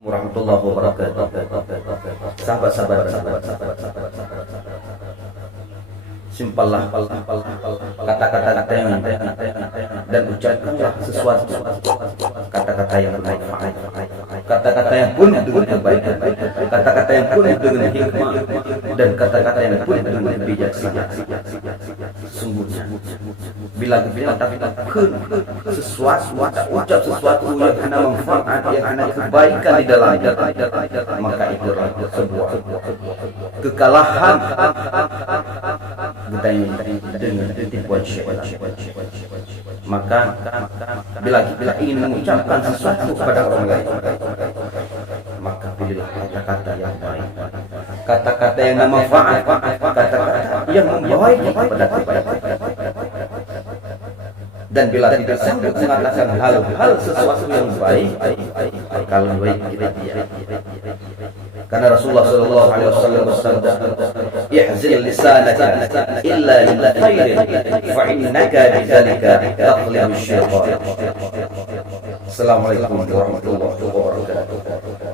Warahmatullahi wabarakatuh. Sahabat-sahabat, simpellah kata-kata yang dan ucapkanlah sesuatu kata-kata yang bermanfaat, kata-kata yang penuh dengan kebaikan, kata-kata yang penuh dengan hikmah, dan kata-kata yang penuh dengan kebijaksanaan. Sungguhnya bila kita katakan sesuatu, ucap sesuatu yang kena manfaat, yang kena kebaikan di dalamnya, maka itu adalah sebuah kekalahan dengan tipuan syaitan. Maka bila kita ingin mengucapkan sesuatu kepada orang lain, maka pilihlah kata-kata yang baik, kata-kata yang bermanfaat, kata-kata yang membawa kepada kebaikan. Dan bila tidak sanggup mengatakan hal-hal sesuatu yang baik, kalau baik kita diam. Karena Rasulullah sallallahu alaihi wasallam bersabda, "Ihzil lisanaka illa lil khair, fa innaka bidzalika taqlibu syaitan." Assalamualaikum warahmatullahi wabarakatuh.